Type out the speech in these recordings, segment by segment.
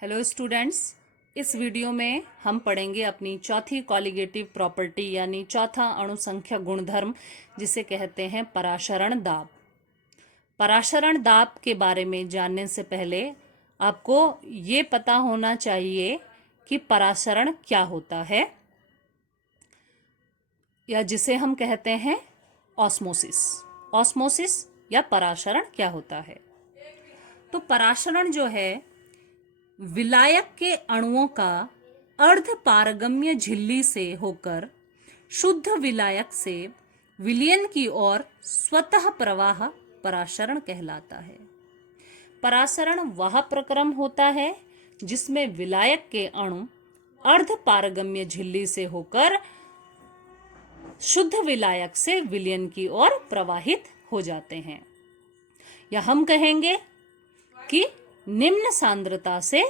Hello students, इस video में हम पढ़ेंगे अपनी चौथी कॉलिगेटिव प्रॉपर्टी यानी चौथा अणुसंख्या गुणधर्म जिसे कहते हैं पराशरण दाब। पराशरण दाब के बारे में जानने से पहले आपको ये पता होना चाहिए कि पराशरण क्या होता है या जिसे हम कहते हैं ऑस्मोसिस। ऑस्मोसिस या पराशरण क्या होता है? तो पराशरण जो है विलायक के अणुओं का अर्ध पारगम्य झिल्ली से होकर शुद्ध विलायक से विलयन की ओर स्वतः प्रवाह पराशरण कहलाता है। पराशरण वह प्रक्रम होता है जिसमें विलायक के अणु अर्ध पारगम्य झिल्ली से होकर शुद्ध विलायक से विलयन की ओर प्रवाहित हो जाते हैं, या हम कहेंगे कि निम्न सांद्रता से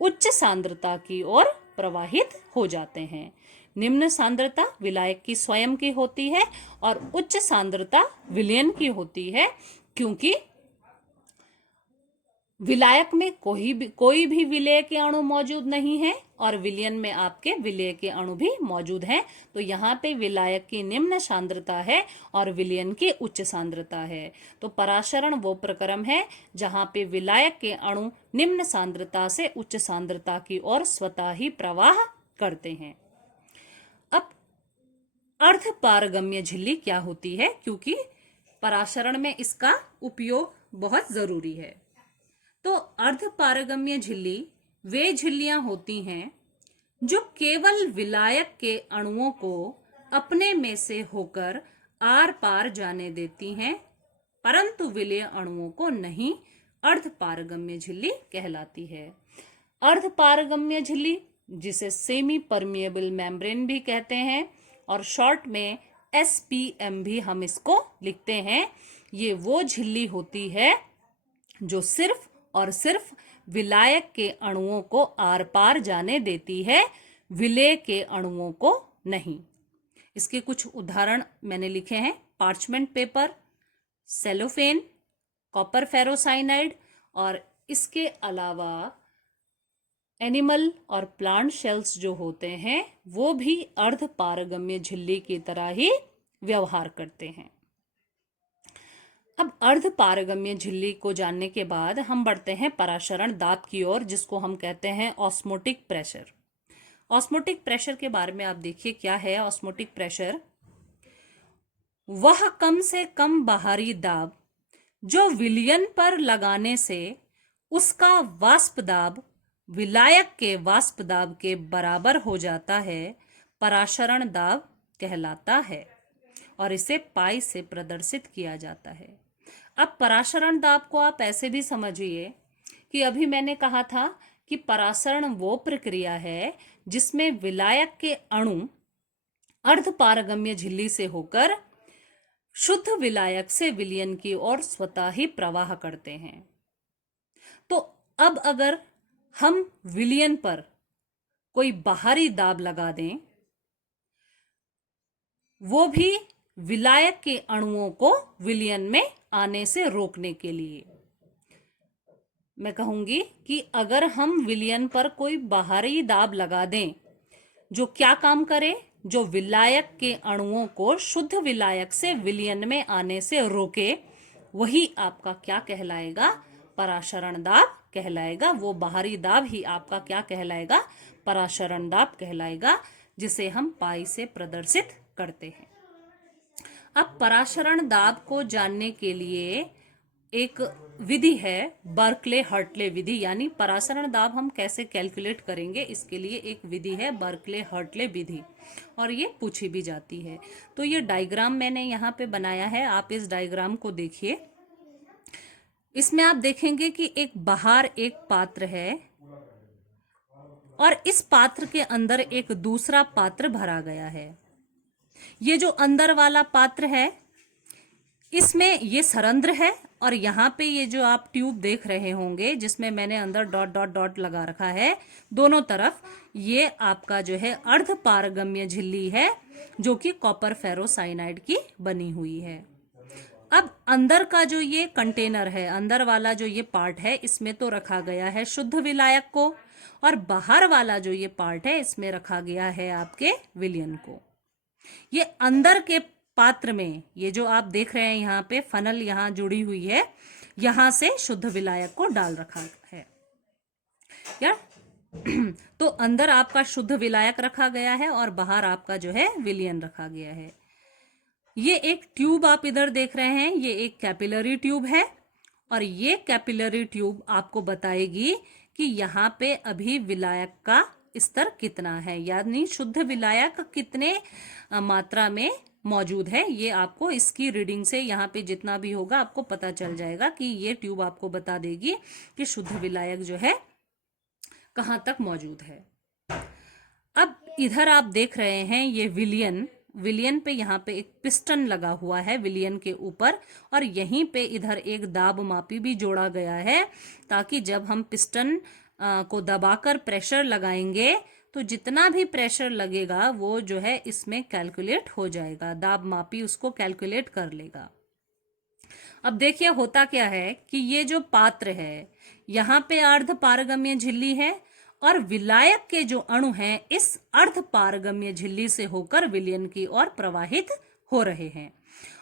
उच्च सांद्रता की ओर प्रवाहित हो जाते हैं। निम्न सांद्रता विलायक की स्वयं की होती है और उच्च सांद्रता विलयन की होती है, क्योंकि विलायक में कोई भी विलेय के अणु मौजूद नहीं है और विलयन में आपके विलेय के अणु भी मौजूद हैं। तो यहाँ पे विलायक की निम्न सांद्रता है और विलयन की उच्च सांद्रता है। तो पराशरण वो प्रक्रम है जहाँ पे विलायक के अणु निम्न सांद्रता से उच्च सांद्रता की ओर स्वतः ही प्रवाह करते हैं। अब अर्ध पारगम्य झिल्ली क्या होती है, क्योंकि पराशरण में इसका उपयोग बहुत जरूरी है। तो अर्ध पारगम्य झिल्ली वे झिल्लियां होती हैं जो केवल विलायक के अणुओं को अपने में से होकर आर पार जाने देती हैं, परंतु विलेय अणुओं को नहीं। अर्ध पारगम्य झिल्ली कहलाती है। अर्ध पारगम्य झिल्ली जिसे सेमी परमिएबल मेम्ब्रेन भी कहते हैं और शॉर्ट में SPM भी हम इसको लिखते हैं, ये वो झिल्ली होती है जो सिर्फ और सिर्फ विलायक के अणुओं को आर पार जाने देती है, विलेय के अणुओं को नहीं। इसके कुछ उदाहरण मैंने लिखे हैं: parchment paper, cellophane, copper ferrocyanide, और इसके अलावा एनिमल और प्लांट शेल्स जो होते हैं वो भी अर्ध पारगम्य झिल्ली की तरह ही व्यवहार करते हैं। अब अर्ध पारगम्य झिल्ली को जानने के बाद हम बढ़ते हैं पराशरण दाब की ओर, जिसको हम कहते हैं ऑस्मोटिक प्रेशर। ऑस्मोटिक प्रेशर के बारे में आप देखिए क्या है ऑस्मोटिक प्रेशर। वह कम से कम बाहरी दाब जो विलयन पर लगाने से उसका वाष्प दाब विलायक के वाष्प दाब के बराबर हो जाता है, पराशरण दाब कहलाता है और इसे पाई से प्रदर्शित किया जाता है। अब पराशरण दाब को आप ऐसे भी समझिए कि अभी मैंने कहा था कि पराशरण वो प्रक्रिया है जिसमें विलायक के अणु अर्ध पारगम्य झिल्ली से होकर शुद्ध विलायक से विलयन की ओर स्वतः ही प्रवाह करते हैं। तो अब अगर हम विलयन पर कोई बाहरी दाब लगा दें, वो भी विलायक के अणुओं को विलयन में आने से रोकने के लिए, मैं कहूंगी कि अगर हम विलयन पर कोई बाहरी दाब लगा दें जो क्या काम करे, जो विलायक के अणुओं को शुद्ध विलायक से विलयन में आने से रोके, वही आपका क्या कहलाएगा? पराशरण दाब कहलाएगा। वो बाहरी दाब ही आपका क्या कहलाएगा? पराशरण दाब कहलाएगा, जिसे हम पाई से प्रदर्शित करते हैं। अब पराशरण दाब को जानने के लिए एक विधि है बर्कले हर्टले विधि, यानी पराशरण दाब हम कैसे कैलकुलेट करेंगे इसके लिए एक विधि है बर्कले हर्टले विधि, और ये पूछी भी जाती है। तो ये डायग्राम मैंने यहाँ पे बनाया है, आप इस डायग्राम को देखिए। इसमें आप देखेंगे कि एक बाहर एक पात्र है और इस पात्र के अंदर एक दूसरा पात्र भरा गया है। ये जो अंदर वाला पात्र है इसमें ये सरंध्र है और यहाँ पे ये जो आप ट्यूब देख रहे होंगे जिसमें मैंने अंदर डॉट डॉट डॉट लगा रखा है दोनों तरफ, ये आपका जो है अर्ध पारगम्य झिल्ली है जो कि कॉपर फेरोसाइनाइड की बनी हुई है। अब अंदर का जो ये कंटेनर है, अंदर वाला जो ये पार्ट है, इसमें तो रखा गया है शुद्ध विलायक को, और बाहर वाला जो ये पार्ट है इसमें रखा गया है आपके विलयन को। ये अंदर के पात्र में, ये जो आप देख रहे हैं यहाँ पे फनल यहाँ जुड़ी हुई है, यहां से शुद्ध विलायक को डाल रखा है यार। तो अंदर आपका शुद्ध विलायक रखा गया है और बाहर आपका जो है विलयन रखा गया है। ये एक ट्यूब आप इधर देख रहे हैं, ये एक कैपिलरी ट्यूब है, और ये कैपिलरी ट्यूब आपको बताएगी कि यहाँ पे अभी विलायक का स्तर कितना है, यानी शुद्ध विलायक कितने मात्रा में मौजूद है। ये आपको इसकी रीडिंग से यहाँ पे जितना भी होगा आपको पता चल जाएगा कि ये ट्यूब आपको बता देगी कि शुद्ध विलायक जो है कहाँ तक मौजूद है। अब इधर आप देख रहे हैं ये विलयन, विलयन पे यहाँ पे एक पिस्टन लगा हुआ है विलयन के ऊपर, और यहीं पे इधर एक दाब मापी भी जोड़ा गया है, ताकि जब हम पिस्टन को दबाकर प्रेशर लगाएंगे तो जितना भी प्रेशर लगेगा वो जो है इसमें कैलकुलेट हो जाएगा, दाब मापी उसको कैलकुलेट कर लेगा। अब देखिए होता क्या है कि ये जो पात्र है यहाँ पे अर्ध पारगम्य झिल्ली है, और विलायक के जो अणु हैं इस अर्ध पारगम्य झिल्ली से होकर विलयन की ओर प्रवाहित हो रहे हैं।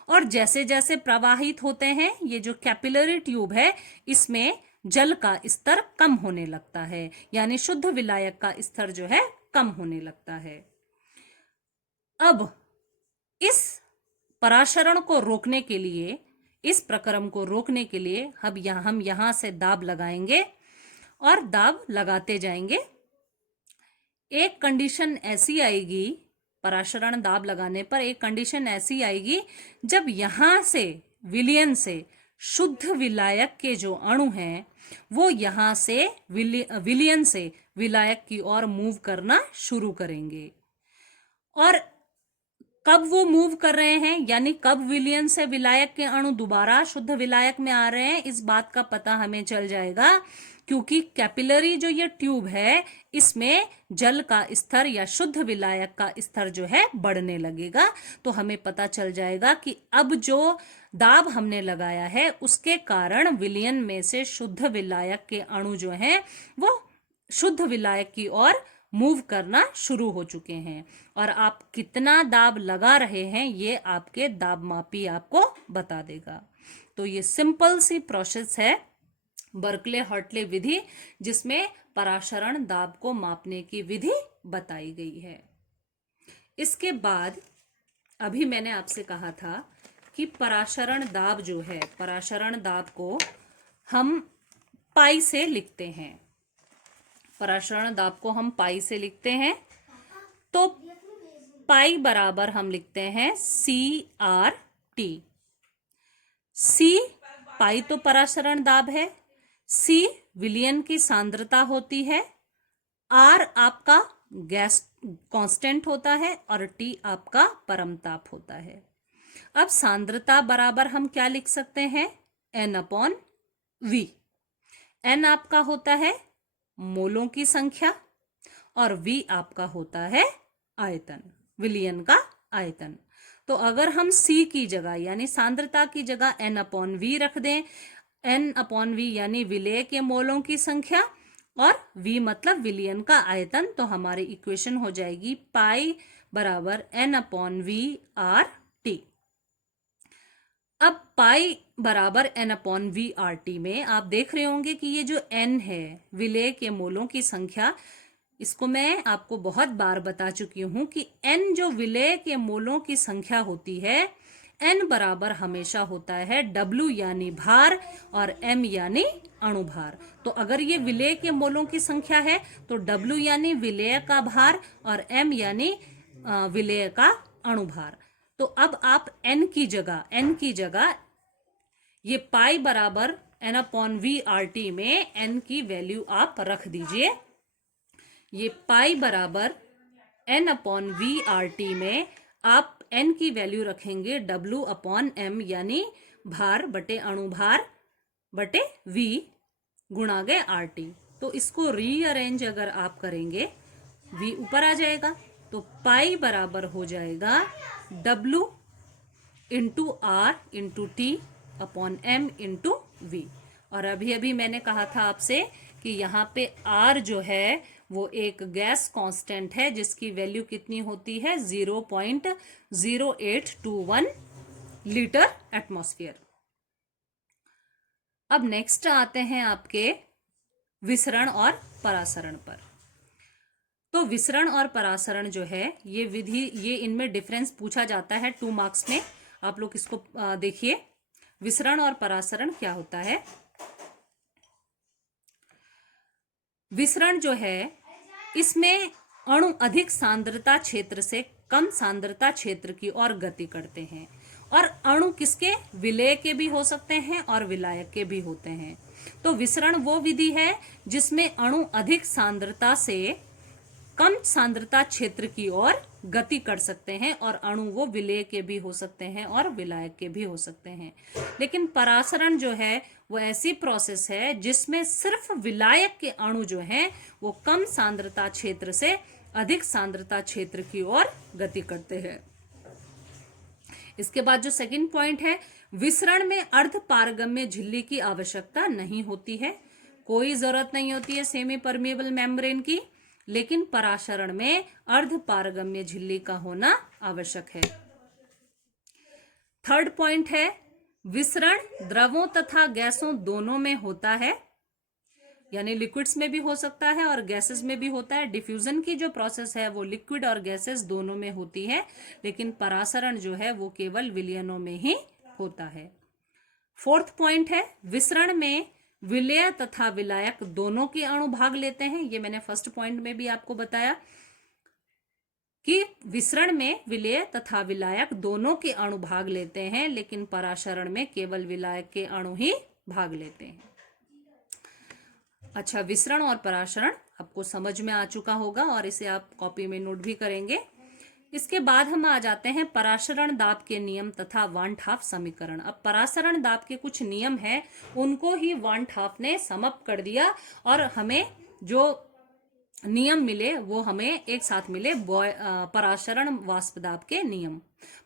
और जैसे जैसे प्रवाहित होते हैं, ये जो कैपिलरी ट्यूब है इसमें जल का स्तर कम होने लगता है, यानी शुद्ध विलायक का स्तर जो है कम होने लगता है। अब इस पराशरण को रोकने के लिए, इस प्रक्रम को रोकने के लिए हम यहां से दाब लगाएंगे और दाब लगाते जाएंगे। एक कंडीशन ऐसी आएगी, पराशरण दाब लगाने पर एक कंडीशन ऐसी आएगी जब यहां से विलयन से शुद्ध विलायक के जो अणु हैं वो यहां से विलयन से विलायक की ओर मूव करना शुरू करेंगे। और कब वो मूव कर रहे हैं, यानी कब विलयन से विलायक के अणु दोबारा शुद्ध विलायक में आ रहे हैं, इस बात का पता हमें चल जाएगा क्योंकि कैपिलरी जो ये ट्यूब है इसमें जल का स्तर या शुद्ध विलायक का स्तर जो है बढ़ने लगेगा। तो हमें पता चल जाएगा कि अब जो दाब हमने लगाया है उसके कारण विलयन में से शुद्ध विलायक के अणु जो हैं वो शुद्ध विलायक की ओर मूव करना शुरू हो चुके हैं। और आप कितना दाब लगा रहे हैं ये आपके दाब मापी आपको बता देगा। तो ये सिंपल सी प्रोसेस है बर्कले हर्टले विधि, जिसमें पराशरण दाब को मापने की विधि बताई गई है। इसके बाद अभी मैंने आपसे कहा था कि पराशरण दाब जो है, पराशरण दाब को हम पाई से लिखते हैं। पराशरण दाब को हम पाई से लिखते हैं, तो पाई बराबर हम लिखते हैं CRT। C पाई तो पराशरण दाब है, C विलयन की सांद्रता होती है, R आपका गैस कांस्टेंट होता है और T आपका परमताप होता है। अब सांद्रता बराबर हम क्या लिख सकते हैं, N/V। N आपका होता है मोलों की संख्या और V आपका होता है आयतन, विलयन का आयतन। तो अगर हम C की जगह यानी सांद्रता की जगह N/V रख दें, N/V यानी विलेय के मोलों की संख्या और V मतलब विलयन का आयतन, तो हमारी इक्वेशन हो जाएगी पाई बराबर N/V/RT। अब पाई बराबर N/V/RT में आप देख रहे होंगे कि ये जो N है विलेय के मोलों की संख्या, इसको मैं आपको बहुत बार बता चुकी हूं कि N जो विलेय के मोलों की संख्या होती है, N बराबर हमेशा होता है W यानी भार और M यानी अणुभार। तो अगर ये विलेय के मोलों की संख्या है तो W यानी विलेय का भार और M यानी विलेय का अणुभार। तो अब आप N की जगह ये पाई बराबर N/V/RT में N की वैल्यू आप रख दीजिए। ये पाई बराबर N/V/RT में आप N की वैल्यू रखेंगे W/M यानी भार बटे अणुभार बटे V गुणा गए RT। तो इसको रीअरेंज अगर आप करेंगे V ऊपर आ जाएगा, तो पाई बराबर हो जाएगा W into R into T upon M into V. और अभी अभी मैंने कहा था आपसे कि यहाँ पे आर जो है वो एक गैस कांस्टेंट है जिसकी वैल्यू कितनी होती है 0.0821 लीटर एटमॉस्फेयर। अब नेक्स्ट आते हैं आपके विसरण और परासरण पर। तो विसरण और परासरण जो है ये विधि, ये इनमें डिफरेंस पूछा जाता है 2 मार्क्स में। आप लोग इसको देखिए, विसरण और परासरण क्या होता है। विसरण जो है इसमें अणु अधिक सांद्रता क्षेत्र से कम सांद्रता क्षेत्र की ओर गति करते हैं, और अणु किसके, विलेय के भी हो सकते हैं और विलायक के भी होते हैं। तो विसरण वो विधि है जिसमें अणु अधिक सांद्रता से कम सांद्रता क्षेत्र की ओर गति कर सकते हैं, और अणु वो विलेय के भी हो सकते हैं और विलायक के भी हो सकते हैं। लेकिन परासरण जो है वो ऐसी प्रोसेस है जिसमें सिर्फ विलायक के अणु जो हैं वो कम सांद्रता क्षेत्र से अधिक सांद्रता क्षेत्र की ओर गति करते हैं। इसके बाद जो सेकंड पॉइंट है, विसरण में अर्ध पारगम्य झिल्ली की आवश्यकता नहीं होती है, कोई जरूरत नहीं होती है सेमी परमिएबल मेम्ब्रेन की, लेकिन परासरण में अर्ध पारगम्य झिल्ली का होना आवश्यक है। थर्ड पॉइंट है, विसरण द्रवों तथा गैसों दोनों में होता है, यानी लिक्विड्स में भी हो सकता है और गैसेस में भी होता है। डिफ्यूजन की जो प्रोसेस है वो लिक्विड और गैसेस दोनों में होती है, लेकिन परासरण जो है वो केवल विलयनों में ही होता है। फोर्थ पॉइंट है, विसरण में विलेय तथा विलायक दोनों के अणु भाग लेते हैं। ये मैंने फर्स्ट पॉइंट में भी आपको बताया कि विसरण में विलेय तथा विलायक दोनों के अणु भाग लेते हैं, लेकिन परासरण में केवल विलायक के अणु ही भाग लेते हैं। अच्छा, विसरण और परासरण आपको समझ में आ चुका होगा और इसे आप कॉपी में नोट भी करेंगे। इसके बाद हम आ जाते हैं परासरण दाब के नियम तथा वान हाफ समीकरण। अब परासरण दाब के कुछ नियम हैं, उनको ही वान हाफ ने समअप कर दिया और हमें जो नियम मिले वो हमें एक साथ मिले, परासरण वाष्प दाब के नियम,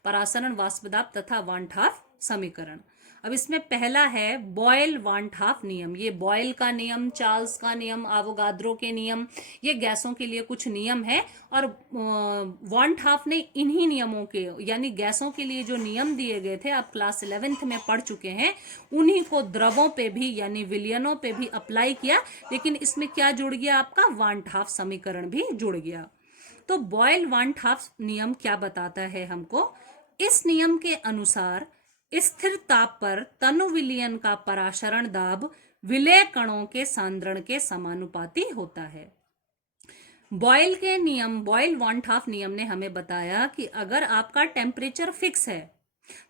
परासरण वाष्प दाब तथा वान हाफ समीकरण। अब इसमें पहला है बॉयल वान हाफ नियम। ये बॉयल का नियम, चार्ल्स का नियम, एवोगाद्रो के नियम, ये गैसों के लिए कुछ नियम है, और वान हाफ ने इन्हीं नियमों के, यानी गैसों के लिए जो नियम दिए गए थे, आप क्लास 11th में पढ़ चुके हैं, उन्हीं को द्रवों पे भी यानी विलयनों पे भी अप्लाई किया, लेकिन इसमें क्या जुड़ गया, आपका वान हाफ समीकरण भी जुड़ गया। तो बॉयल वान हाफ नियम क्या बताता है हमको, इस नियम के अनुसार स्थिर ताप पर तनु विलयन का परासरण दाब विलेय कणों के सांद्रण के समानुपाती होता है। बॉयल के नियम, बॉयल वान हाफ नियम ने हमें बताया कि अगर आपका टेम्परेचर फिक्स है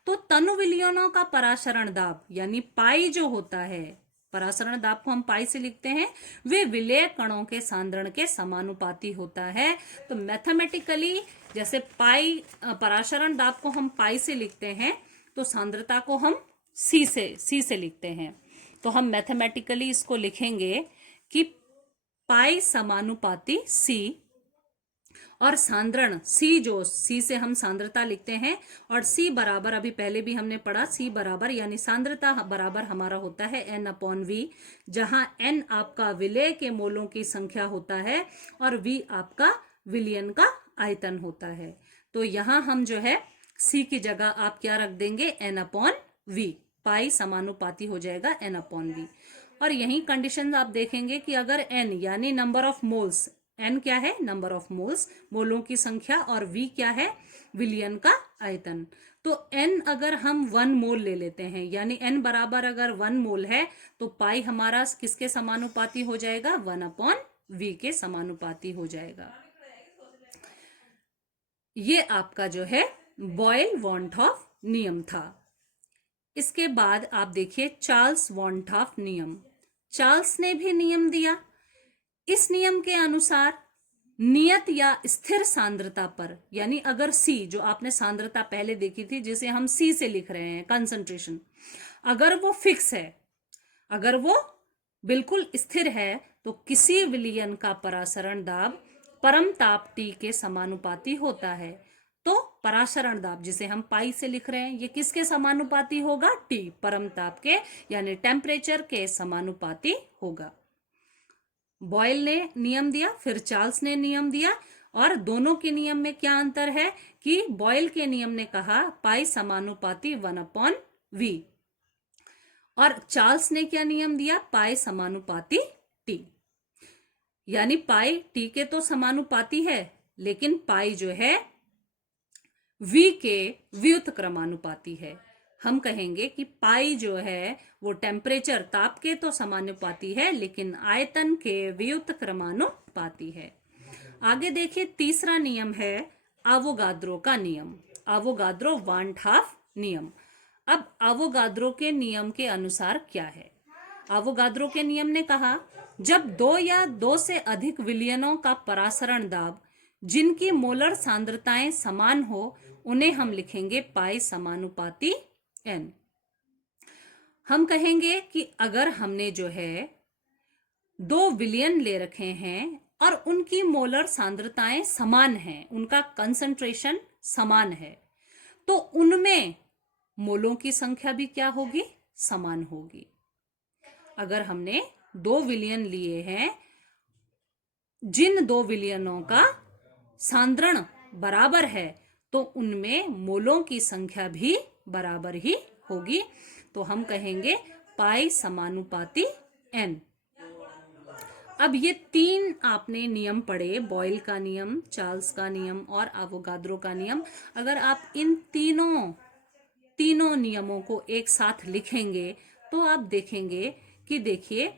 तो तनु विलयनों का परासरण दाब यानी पाई जो होता है, परासरण दाब को हम पाई से लिखते हैं, वे विलेय कणों के सांद्रण के समानुपाती होता है। तो मैथमेटिकली जैसे पाई, परासरण दाब को हम पाई से लिखते हैं तो सांद्रता को हम सी से लिखते हैं। तो हम मैथमेटिकली इसको लिखेंगे कि पाई समानुपाती सी, और सांद्रण सी, जो सी से हम सांद्रता लिखते हैं, और सी बराबर, अभी पहले भी हमने पढ़ा, सी बराबर यानी सांद्रता बराबर हमारा होता है N अपॉन V, जहां N आपका विलेय के मोलों की संख्या होता है और V आपका विलयन का आयतन होता है। तो यहां हम जो है सी की जगह आप क्या रख देंगे, N अपॉन V, पाई समानुपाती हो जाएगा N अपॉन V। और यही कंडीशन आप देखेंगे कि अगर N यानी नंबर ऑफ मोल्स, N क्या है, नंबर ऑफ मोल्स, मोलों की संख्या, और V क्या है, विलयन का आयतन। तो N अगर हम 1 मोल ले लेते हैं, यानी N बराबर अगर 1 मोल है तो पाई हमारा किसके समानुपाती हो जाएगा, 1 अपॉन V के समानुपाती हो जाएगा। ये आपका जो है बॉयल वान हाफ नियम था। इसके बाद आप देखिए चार्ल्स वान हाफ नियम। चार्ल्स ने भी नियम दिया। इस नियम के अनुसार नियत या स्थिर सांद्रता पर, यानी अगर C, जो आपने सांद्रता पहले देखी थी जिसे हम C से लिख रहे हैं, कंसंट्रेशन, अगर वो फिक्स है, अगर वो बिल्कुल स्थिर है, तो किसी विलयन का परासरण दाब परम ताप T के समानुपाती होता है। तो परासरण दाब जिसे हम पाई से लिख रहे हैं ये किसके समानुपाती होगा? T, परम ताप के यानी टेम्परेचर के समानुपाती होगा। बॉयल ने नियम दिया, फिर चार्ल्स ने नियम दिया, और दोनों के नियम में क्या अंतर है कि बॉयल के नियम ने कहा पाई समानुपाती 1/v, और चार्ल्स ने क्या नियम दिया? पाई समानुपाती T। यानी पाई T के तो समानुपाती है, लेकिन पाई जो है V के व्युत क्रमानुपाती है। हम कहेंगे कि पाई जो है वो टेम्परेचर ताप के तो समानुपाती है, लेकिन आयतन के व्युत क्रमानुपाती है। आगे देखिए, तीसरा नियम है आवोगाद्रो का नियम, आवोगाद्रो वांट हाफ नियम। अब आवोगाद्रो के नियम के अनुसार क्या है? आवोगाद्रो के नियम ने कहा जब 2 या 2 से अधिक विलयनों का परासरण दाब जिनकी मोलर सांद्रताएं समान हो उन्हें हम लिखेंगे पाई समानुपाती n। हम कहेंगे कि अगर हमने जो है 2 विलयन ले रखे हैं और उनकी मोलर सांद्रताएं समान हैं, उनका कंसंट्रेशन समान है, तो उनमें मोलों की संख्या भी क्या होगी? समान होगी। अगर हमने 2 विलयन लिए हैं, जिन 2 विलयनों का सांद्रण बराबर है, तो उनमें मोलों की संख्या भी बराबर ही होगी। तो हम कहेंगे पाई समानुपाती n। अब ये 3 आपने नियम पढ़े, बॉयल का नियम, चार्ल्स का नियम और आवोगाद्रो का नियम। अगर आप इन तीनों नियमों को एक साथ लिखेंगे तो आप देखेंगे कि देखिए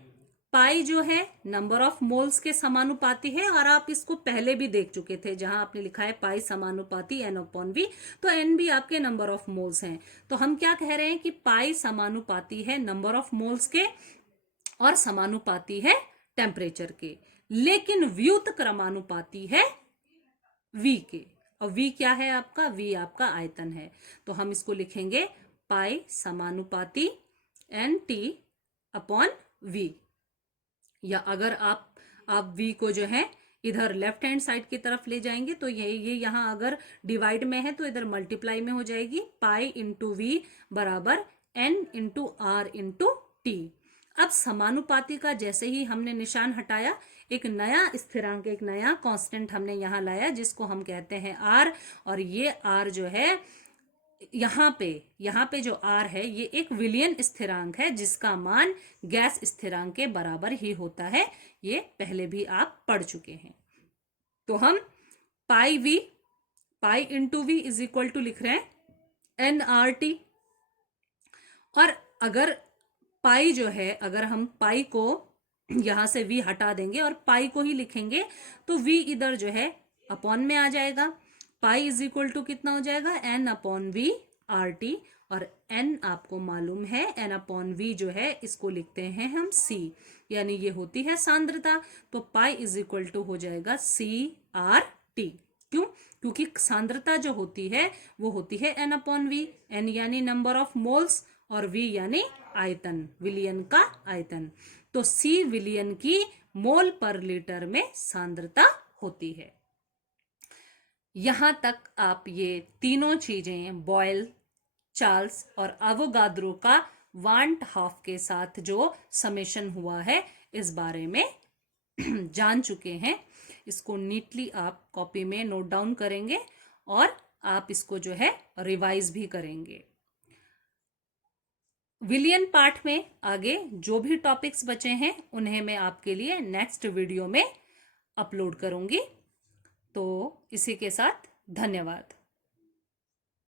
पाई जो है नंबर ऑफ मोल्स के समानुपाती है, और आप इसको पहले भी देख चुके थे जहां आपने लिखा है पाई समानुपाती n/v, तो n भी आपके नंबर ऑफ मोल्स हैं। तो हम क्या कह रहे हैं कि पाई समानुपाती है नंबर ऑफ मोल्स के और समानुपाती है टेम्परेचर के, लेकिन व्युत क्रमानुपाती है v के। और v क्या है आपका? v आपका आयतन है। तो हम इसको लिखेंगे पाई समानुपाती NT/v। या अगर आप v को जो है इधर लेफ्ट हैंड साइड की तरफ ले जाएंगे तो ये यहाँ अगर डिवाइड में है तो इधर मल्टीप्लाई में हो जाएगी, पाई इंटू v बराबर n into r into t। अब समानुपाती का जैसे ही हमने निशान हटाया, एक नया स्थिरांक, एक नया कांस्टेंट हमने यहाँ लाया जिसको हम कहते हैं r, और ये r जो है यहाँ पे जो r है ये एक विलियन स्थिरांक है जिसका मान गैस स्थिरांक के बराबर ही होता है। ये पहले भी आप पढ़ चुके हैं। तो हम pi into v is equal to लिख रहे हैं nRT। और अगर पाई जो है, अगर हम पाई को यहां से v हटा देंगे और पाई को ही लिखेंगे तो v इधर जो है अपॉन में आ जाएगा। पाई इज इक्वल टू कितना हो जाएगा? n/v RT, और n आपको मालूम है n/v जो है इसको लिखते हैं हम c, यानी ये होती है सांद्रता। तो पाई इज इक्वल टू हो जाएगा CRT। क्यों? क्योंकि सांद्रता जो होती है वो होती है n/v, n यानी नंबर ऑफ मोल्स और v यानी आयतन, विलियन का आयतन। तो c विलियन की मोल पर लीटर में सांद्रता होती है। यहां तक आप ये तीनों चीजें बॉयल, चार्ल्स और आवोगाद्रो का वांट हाफ के साथ जो समेशन हुआ है इस बारे में जान चुके हैं। इसको नीटली आप कॉपी में नोट डाउन करेंगे और आप इसको जो है रिवाइज भी करेंगे। विलियन पार्ट में आगे जो भी टॉपिक्स बचे हैं उन्हें मैं आपके लिए नेक्स्ट वीडियो में अपलोड करूंगी। तो इसी के साथ धन्यवाद।